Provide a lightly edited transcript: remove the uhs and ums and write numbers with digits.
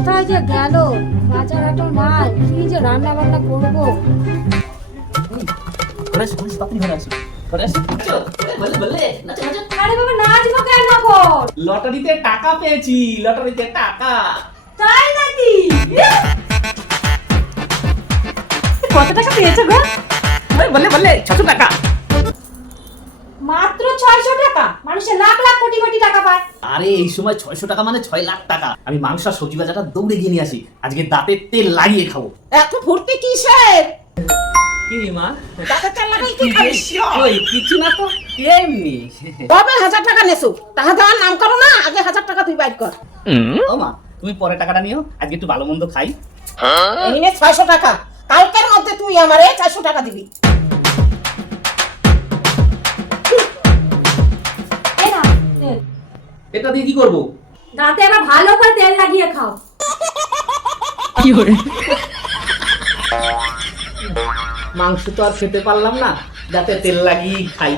কোথায় যে গেল বাজার হাটের মাল, কি যে রান্না বান্না করবো। আরে বাবা নাচবো কেন এখন? লটারিতে টাকা পেয়েছি, লটারিতে টাকা। তাই নাকি? কত টাকা পেয়েছো গো? বললে 600 টাকা। মাত্র 600 টাকা? মানুষের লাখ লাখ কোটি কোটি টাকা পায়। আরে এই সময় 600 টাকা মানে 6 লাখ টাকা। আমি মাংস আর সবজি বাজারটা দৌড়ে গিয়ে নিয়ে আসি, আজকে দাঁতে তেল লাগিয়ে খাবো। এত ফুর্তি কিসের? কি মা? দাঁতে তেল লাগাই কি খাইছ? ওই কিছু না তো, এমনি। কবে 1000 টাকা নেছো? টাকা দেওয়ার নাম করো না, আগে 1000 টাকা তুই বাইর কর। ও মা, তুমি পরে টাকাটা নিও, আজকে একটু ভালো মন্দ খাই। এই নে 600 টাকা। কালকের মধ্যে তুই আমারে 400 টাকা দিবি। এই নাও তেল। এটা দিয়ে কি করবো? দাঁতে আবার ভালো করে তেল লাগিয়ে খাও। মাংস তো আর খেতে পারলাম না, দাঁতে তেল লাগিয়ে খাই।